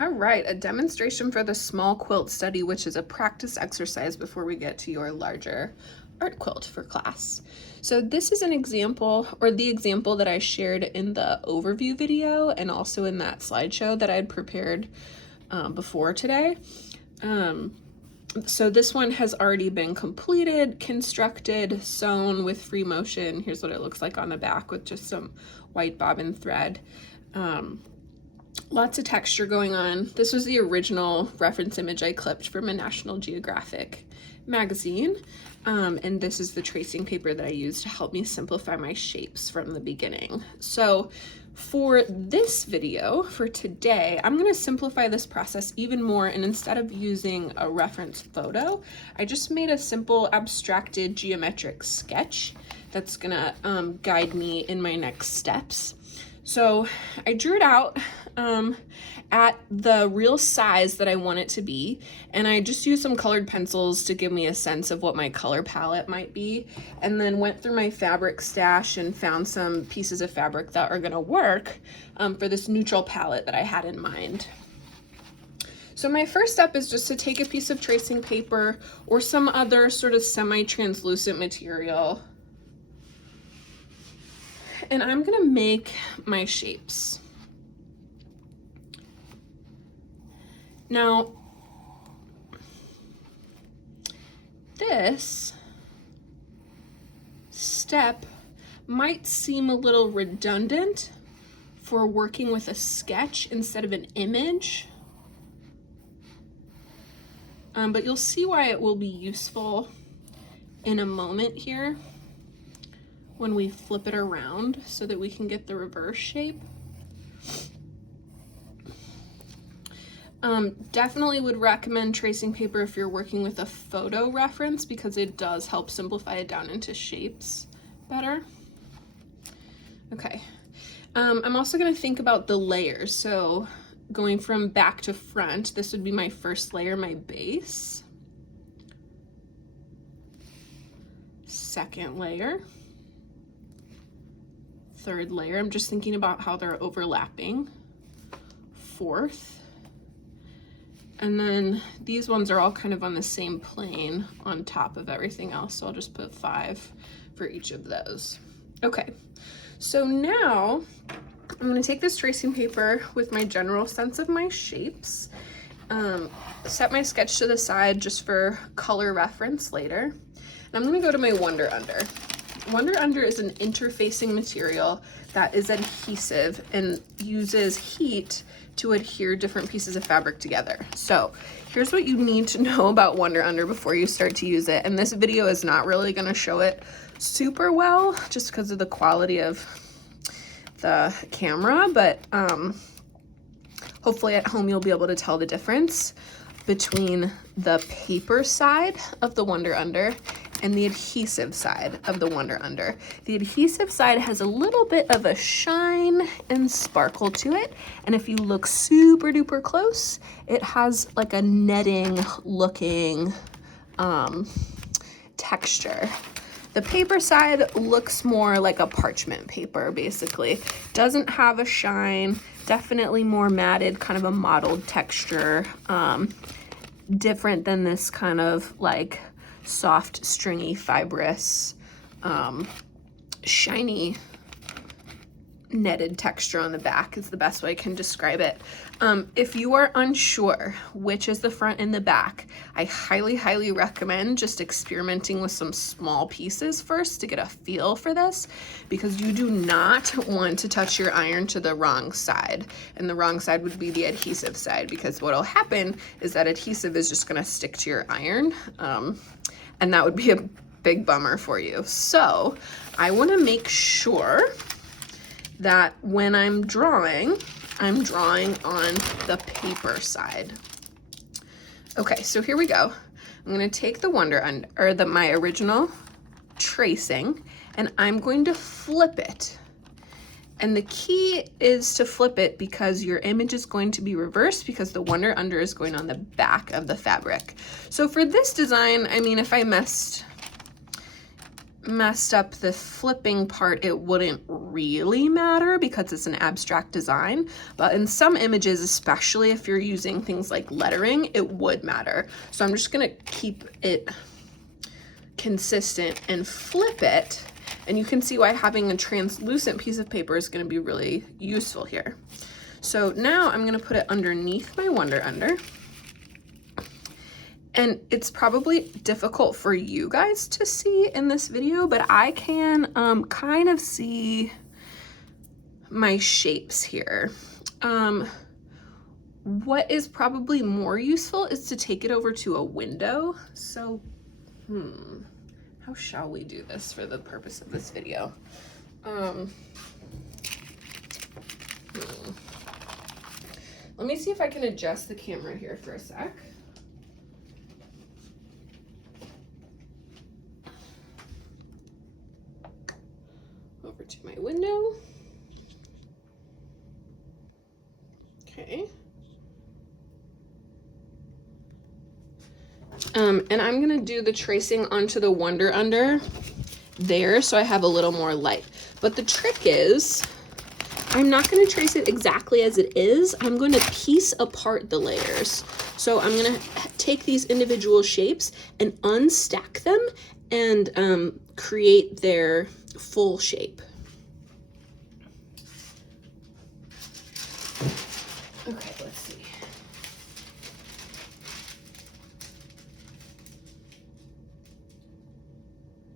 All right, a demonstration for the small quilt study, which is a practice exercise before we get to your larger art quilt for class. So this is an example, or the example that I shared in the overview video and also in that slideshow that I had prepared before today. So this one has already been completed, constructed, sewn with free motion. Here's what it looks like on the back with just some white bobbin thread. Lots of texture going on. This was the original reference image I clipped from a National Geographic magazine. And this is the tracing paper that I used to help me simplify my shapes from the beginning. So for this video, for today, I'm going to simplify this process even more, and instead of using a reference photo, I just made a simple abstracted geometric sketch that's going to guide me in my next steps. So I drew it out at the real size that I want it to be, and I just used some colored pencils to give me a sense of what my color palette might be, and then went through my fabric stash and found some pieces of fabric that are gonna work for this neutral palette that I had in mind. So my first step is just to take a piece of tracing paper or some other sort of semi-translucent material, and I'm gonna make my shapes. Now, this step might seem a little redundant for working with a sketch instead of an image, but you'll see why it will be useful in a moment here when we flip it around so that we can get the reverse shape. Definitely would recommend tracing paper if you're working with a photo reference, because it does help simplify it down into shapes better. Okay, I'm also going to think about the layers. So going from back to front, this would be my first layer, my base. Second layer. Third layer, I'm just thinking about how they're overlapping. Fourth. And then these ones are all kind of on the same plane on top of everything else, so I'll just put 5 for each of those. Okay, so now I'm gonna take this tracing paper with my general sense of my shapes, set my sketch to the side just for color reference later, and I'm gonna go to my WonderUnder. WonderUnder is an interfacing material that is adhesive and uses heat to adhere different pieces of fabric together. So here's what you need to know about WonderUnder before you start to use it. And this video is not really gonna show it super well just because of the quality of the camera, but hopefully at home you'll be able to tell the difference between the paper side of the WonderUnder and the adhesive side of the WonderUnder. The adhesive side has a little bit of a shine and sparkle to it, and if you look super duper close, it has like a netting looking texture. The paper side looks more like a parchment paper, basically. Doesn't have a shine, definitely more matted, kind of a mottled texture, different than this kind of like soft, stringy, fibrous, shiny, netted texture on the back is the best way I can describe it. If you are unsure which is the front and the back, I highly, highly recommend just experimenting with some small pieces first to get a feel for this, because you do not want to touch your iron to the wrong side, and the wrong side would be the adhesive side, because what will happen is that adhesive is just going to stick to your iron, and that would be a big bummer for you. So I want to make sure that when I'm drawing on the paper side. Okay, so here we go. I'm gonna take the WonderUnder, or my original tracing, and I'm going to flip it. And the key is to flip it because your image is going to be reversed, because the WonderUnder is going on the back of the fabric. So for this design, I mean, if I messed messed up the flipping part, it wouldn't really matter because it's an abstract design, but in some images, especially if you're using things like lettering, it would matter. So I'm just gonna keep it consistent and flip it, and you can see why having a translucent piece of paper is gonna be really useful here. So now I'm gonna put it underneath my WonderUnder. And it's probably difficult for you guys to see in this video, but I can kind of see my shapes here. What is probably more useful is to take it over to a window. So, how shall we do this for the purpose of this video? Let me see if I can adjust the camera here for a sec. Over to my window. Okay. And I'm gonna do the tracing onto the WonderUnder there so I have a little more light. But the trick is, I'm not gonna trace it exactly as it is. I'm going to piece apart the layers. So I'm gonna take these individual shapes and unstack them and create their full shape. Okay, let's see.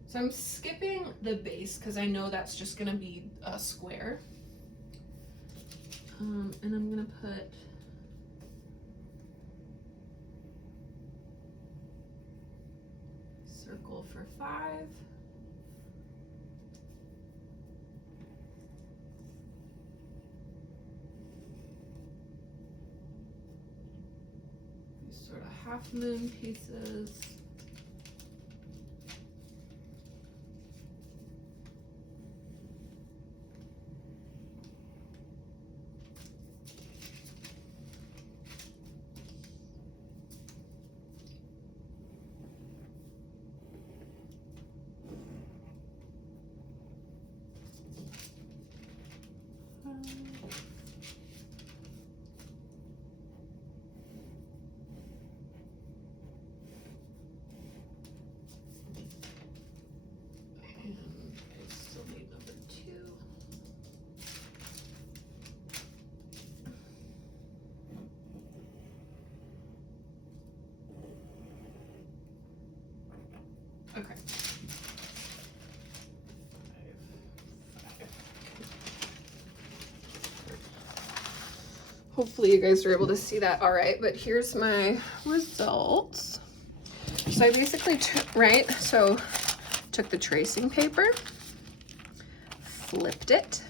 So I'm skipping the base because I know that's just gonna be a square. And I'm gonna put circle for 5. These sort of half moon pieces. Okay. Hopefully you guys are able to see that all right, but here's my results. So I basically took the tracing paper, flipped it,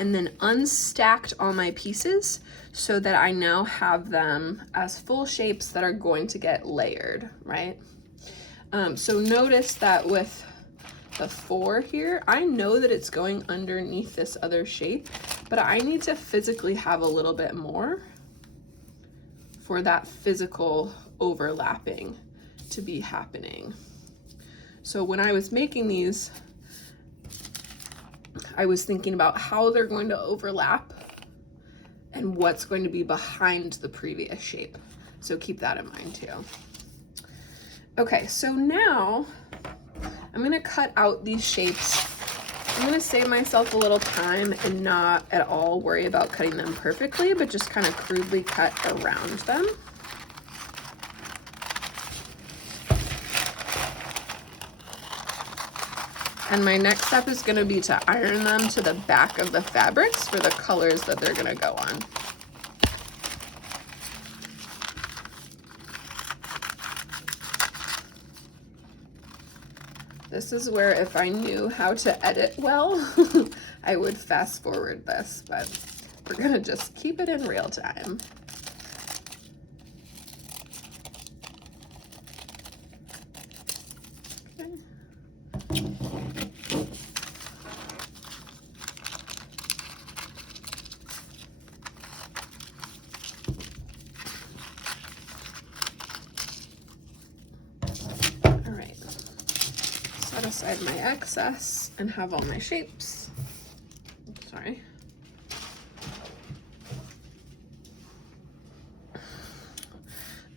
and then unstacked all my pieces so that I now have them as full shapes that are going to get layered, right? So notice that with the 4 here, I know that it's going underneath this other shape, but I need to physically have a little bit more for that physical overlapping to be happening. So when I was making these, I was thinking about how they're going to overlap and what's going to be behind the previous shape. So keep that in mind too. Okay, so now I'm gonna cut out these shapes. I'm gonna save myself a little time and not at all worry about cutting them perfectly, but just kind of crudely cut around them. And my next step is gonna be to iron them to the back of the fabrics for the colors that they're gonna go on. This is where if I knew how to edit well, I would fast forward this, but we're gonna just keep it in real time. Okay. aside my excess and have all my shapes. Sorry.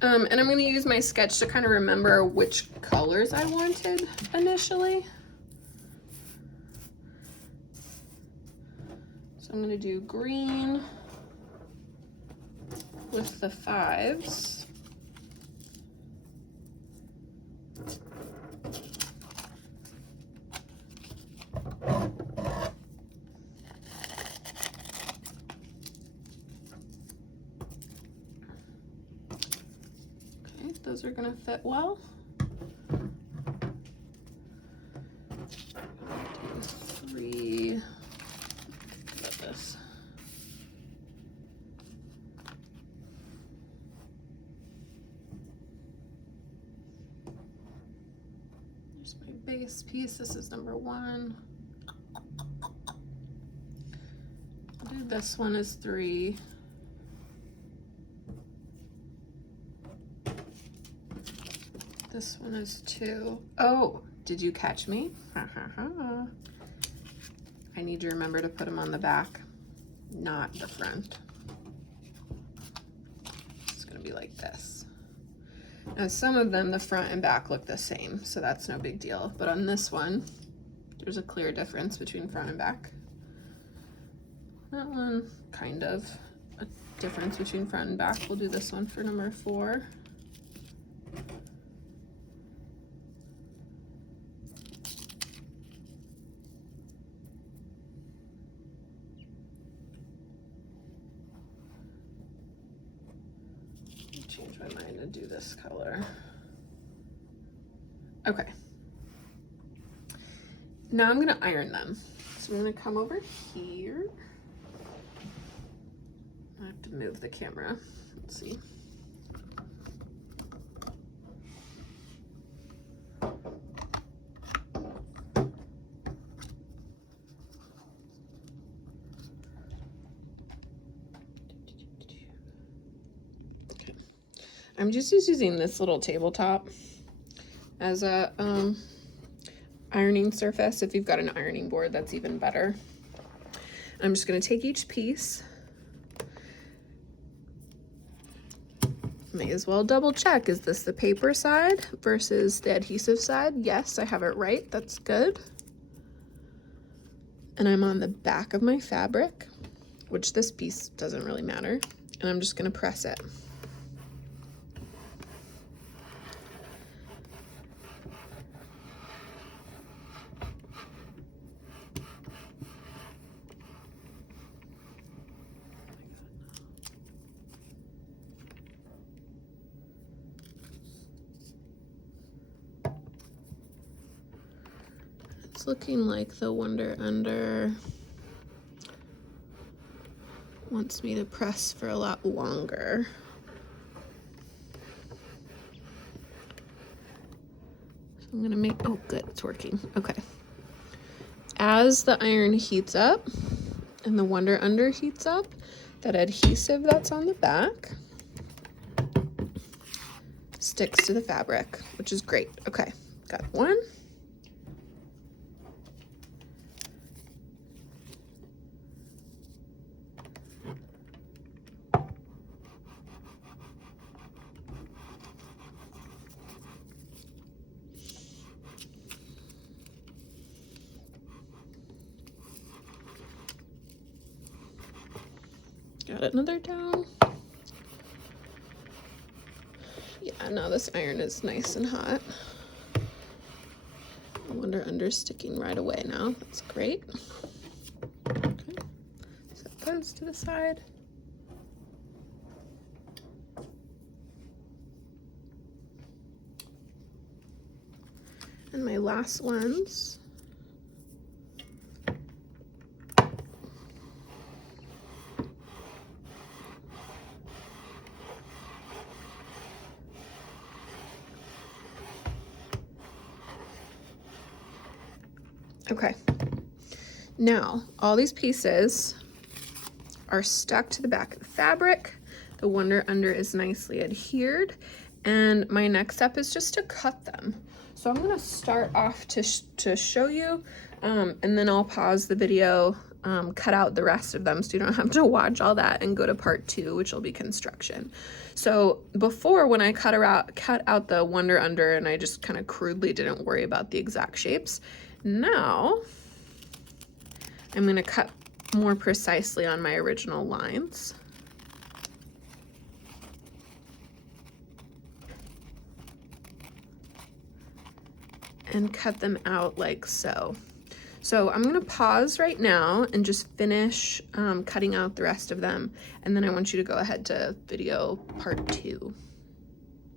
And I'm going to use my sketch to kind of remember which colors I wanted initially. So I'm going to do green with the 5s. Okay, those are going to fit well. Do 3. About this. There's my base piece. This is number 1. I'll do this one as 3. This one is 2. Oh, did you catch me? I need to remember to put them on the back, not the front. It's gonna be like this. Now some of them, the front and back look the same, so that's no big deal. But on this one, there's a clear difference between front and back. That one, kind of a difference between front and back. We'll do this one for number 4. Change my mind and do this color. Okay. Now I'm gonna iron them. So I'm gonna come over here. I have to move the camera. Let's see. I'm just using this little tabletop as a ironing surface. If you've got an ironing board, that's even better. I'm just going to take each piece. May as well double check. Is this the paper side versus the adhesive side? Yes, I have it right. That's good. And I'm on the back of my fabric, which this piece doesn't really matter. And I'm just going to press it. It's looking like the WonderUnder wants me to press for a lot longer. So I'm gonna make, oh good, it's working, okay. As the iron heats up and the WonderUnder heats up, that adhesive that's on the back sticks to the fabric, which is great. Okay, got one. Got another down. Yeah, no, this iron is nice and hot. WonderUnder sticking right away now. That's great. Okay, set those to the side. And my last ones. Okay, now all these pieces are stuck to the back of the fabric. The WonderUnder is nicely adhered, And my next step is just to cut them. So I'm gonna start off to show you, and then I'll pause the video, cut out the rest of them so you don't have to watch all that, and go to part 2, which will be construction. So before, when I cut out the WonderUnder and I just kind of crudely didn't worry about the exact shapes, now I'm gonna cut more precisely on my original lines. And cut them out like so. So I'm gonna pause right now and just finish cutting out the rest of them, and then I want you to go ahead to video part 2.